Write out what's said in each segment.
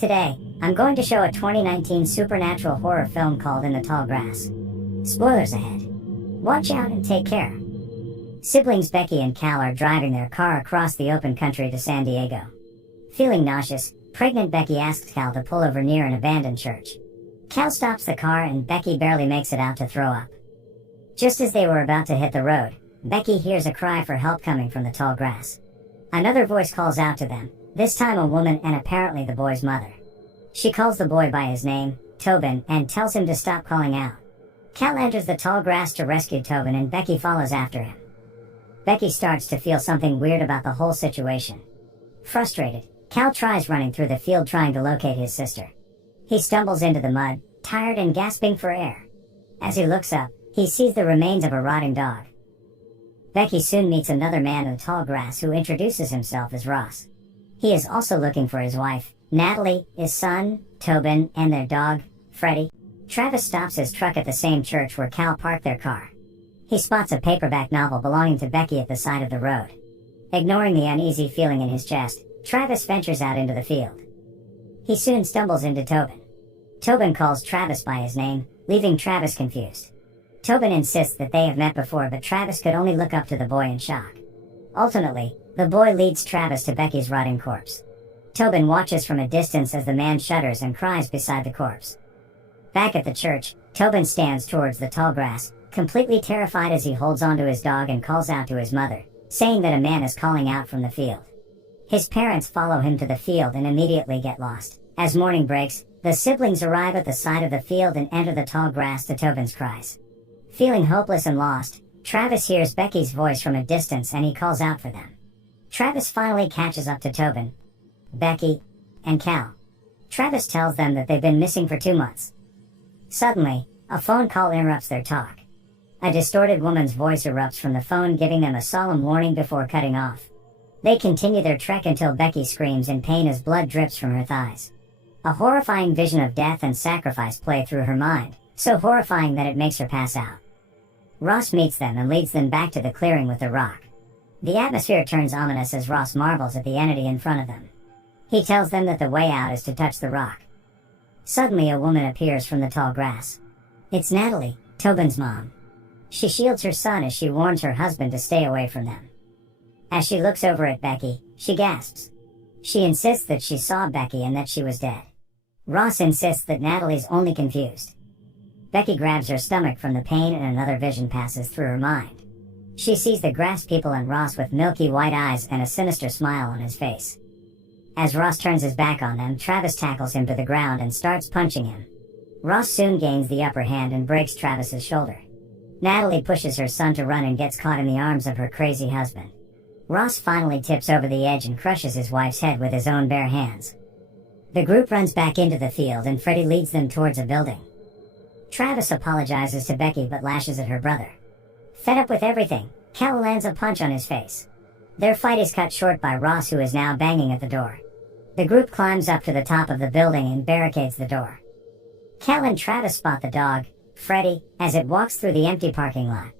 Today, I'm going to show a 2019 supernatural horror film called In the Tall Grass. Spoilers ahead. Watch out and take care. Siblings Becky and Cal are driving their car across the open country to San Diego. Feeling nauseous, pregnant Becky asks Cal to pull over near an abandoned church. Cal stops the car and Becky barely makes it out to throw up. Just as they were about to hit the road, Becky hears a cry for help coming from the tall grass. Another voice calls out to them, this time a woman and apparently the boy's mother. She calls the boy by his name, Tobin, and tells him to stop calling out. Cal enters the tall grass to rescue Tobin and Becky follows after him. Becky starts to feel something weird about the whole situation. Frustrated, Cal tries running through the field trying to locate his sister. He stumbles into the mud, tired and gasping for air. As he looks up, he sees the remains of a rotting dog. Becky soon meets another man in the tall grass who introduces himself as Ross. He is also looking for his wife, Natalie, his son, Tobin, and their dog, Freddie. Travis stops his truck at the same church where Cal parked their car. He spots a paperback novel belonging to Becky at the side of the road. Ignoring the uneasy feeling in his chest, Travis ventures out into the field. He soon stumbles into Tobin. Tobin calls Travis by his name, leaving Travis confused. Tobin insists that they have met before, but Travis could only look up to the boy in shock. Ultimately, the boy leads Travis to Becky's rotting corpse. Tobin watches from a distance as the man shudders and cries beside the corpse. Back at the church, Tobin stands towards the tall grass, completely terrified as he holds onto his dog and calls out to his mother, saying that a man is calling out from the field. His parents follow him to the field and immediately get lost. As morning breaks, the siblings arrive at the side of the field and enter the tall grass to Tobin's cries. Feeling hopeless and lost, Travis hears Becky's voice from a distance and he calls out for them. Travis finally catches up to Tobin, Becky, and Cal. Travis tells them that they've been missing for 2 months. Suddenly, a phone call interrupts their talk. A distorted woman's voice erupts from the phone, giving them a solemn warning before cutting off. They continue their trek until Becky screams in pain as blood drips from her thighs. A horrifying vision of death and sacrifice play through her mind, so horrifying that it makes her pass out. Ross meets them and leads them back to the clearing with the rock. The atmosphere turns ominous as Ross marvels at the entity in front of them. He tells them that the way out is to touch the rock. Suddenly a woman appears from the tall grass. It's Natalie, Tobin's mom. She shields her son as she warns her husband to stay away from them. As she looks over at Becky, she gasps. She insists that she saw Becky and that she was dead. Ross insists that Natalie's only confused. Becky grabs her stomach from the pain and another vision passes through her mind. She sees the grass people and Ross with milky white eyes and a sinister smile on his face. As Ross turns his back on them, Travis tackles him to the ground and starts punching him. Ross soon gains the upper hand and breaks Travis's shoulder. Natalie pushes her son to run and gets caught in the arms of her crazy husband. Ross finally tips over the edge and crushes his wife's head with his own bare hands. The group runs back into the field and Freddie leads them towards a building. Travis apologizes to Becky but lashes at her brother. Fed up with everything, Cal lands a punch on his face. Their fight is cut short by Ross, who is now banging at the door. The group climbs up to the top of the building and barricades the door. Cal and Travis spot the dog, Freddie, as it walks through the empty parking lot.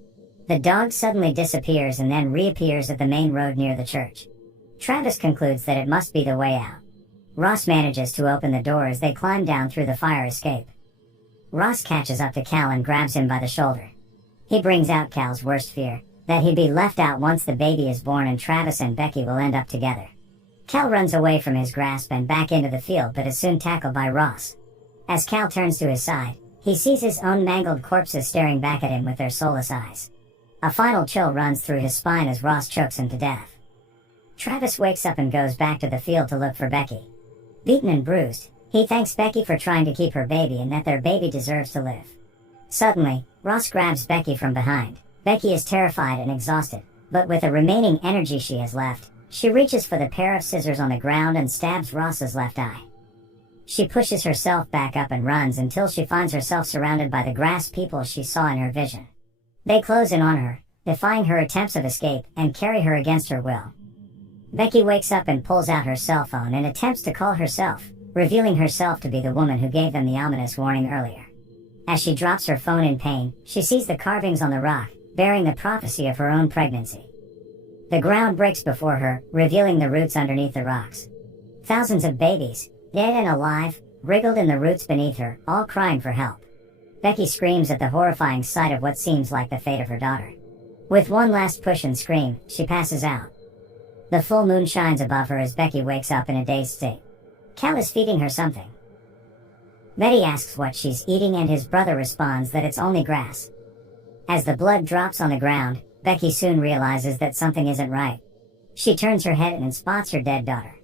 The dog suddenly disappears and then reappears at the main road near the church. Travis concludes that it must be the way out. Ross manages to open the door as they climb down through the fire escape. Ross catches up to Cal and grabs him by the shoulder. He brings out Cal's worst fear, that he'd be left out once the baby is born and Travis and Becky will end up together. Cal runs away from his grasp and back into the field but is soon tackled by Ross. As Cal turns to his side, he sees his own mangled corpses staring back at him with their soulless eyes. A final chill runs through his spine as Ross chokes him to death. Travis wakes up and goes back to the field to look for Becky. Beaten and bruised, he thanks Becky for trying to keep her baby and that their baby deserves to live. Suddenly, Ross grabs Becky from behind. Becky is terrified and exhausted, but with the remaining energy she has left, she reaches for the pair of scissors on the ground and stabs Ross's left eye. She pushes herself back up and runs until she finds herself surrounded by the grass people she saw in her vision. They close in on her, defying her attempts of escape, and carry her against her will. Becky wakes up and pulls out her cell phone and attempts to call herself, revealing herself to be the woman who gave them the ominous warning earlier. As she drops her phone in pain, she sees the carvings on the rock, bearing the prophecy of her own pregnancy. The ground breaks before her, revealing the roots underneath the rocks. Thousands of babies, dead and alive, wriggled in the roots beneath her, all crying for help. Becky screams at the horrifying sight of what seems like the fate of her daughter. With one last push and scream, she passes out. The full moon shines above her as Becky wakes up in a dazed state. Cal is feeding her something. Betty asks what she's eating and his brother responds that it's only grass. As the blood drops on the ground, Becky soon realizes that something isn't right. She turns her head and spots her dead daughter.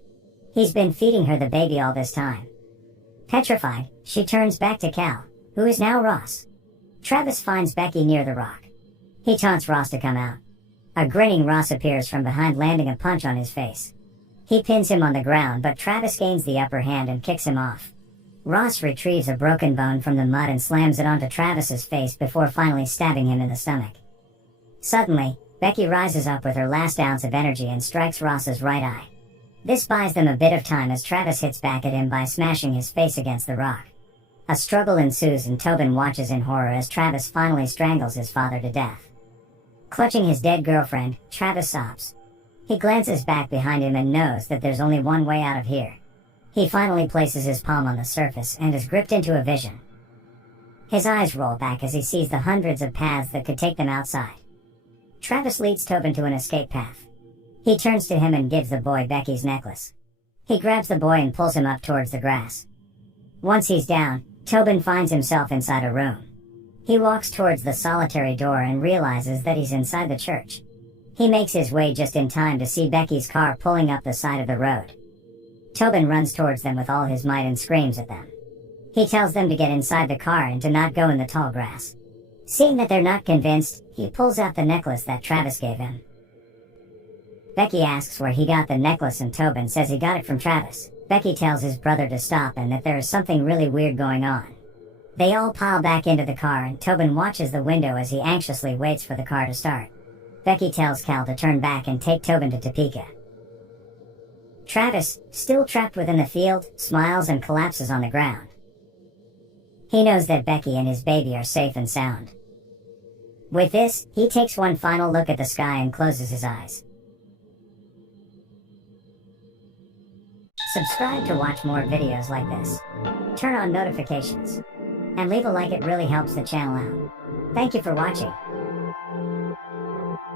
He's been feeding her the baby all this time. Petrified, she turns back to Cal, who is now Ross. Travis finds Becky near the rock. He taunts Ross to come out. A grinning Ross appears from behind, landing a punch on his face. He pins him on the ground, but Travis gains the upper hand and kicks him off. Ross retrieves a broken bone from the mud and slams it onto Travis's face before finally stabbing him in the stomach. Suddenly, Becky rises up with her last ounce of energy and strikes Ross's right eye. This buys them a bit of time as Travis hits back at him by smashing his face against the rock. A struggle ensues and Tobin watches in horror as Travis finally strangles his father to death. Clutching his dead girlfriend, Travis sobs. He glances back behind him and knows that there's only one way out of here. He finally places his palm on the surface and is gripped into a vision. His eyes roll back as he sees the hundreds of paths that could take them outside. Travis leads Tobin to an escape path. He turns to him and gives the boy Becky's necklace. He grabs the boy and pulls him up towards the grass. Once he's down, Tobin finds himself inside a room. He walks towards the solitary door and realizes that he's inside the church. He makes his way just in time to see Becky's car pulling up the side of the road. Tobin runs towards them with all his might and screams at them. He tells them to get inside the car and to not go in the tall grass. Seeing that they're not convinced, he pulls out the necklace that Travis gave him. Becky asks where he got the necklace and Tobin says he got it from Travis. Becky tells his brother to stop and that there is something really weird going on. They all pile back into the car and Tobin watches the window as he anxiously waits for the car to start. Becky tells Cal to turn back and take Tobin to Topeka. Travis, still trapped within the field, smiles and collapses on the ground. He knows that Becky and his baby are safe and sound. With this, he takes one final look at the sky and closes his eyes. Subscribe to watch more videos like this. Turn on notifications. And leave a like, it really helps the channel out. Thank you for watching.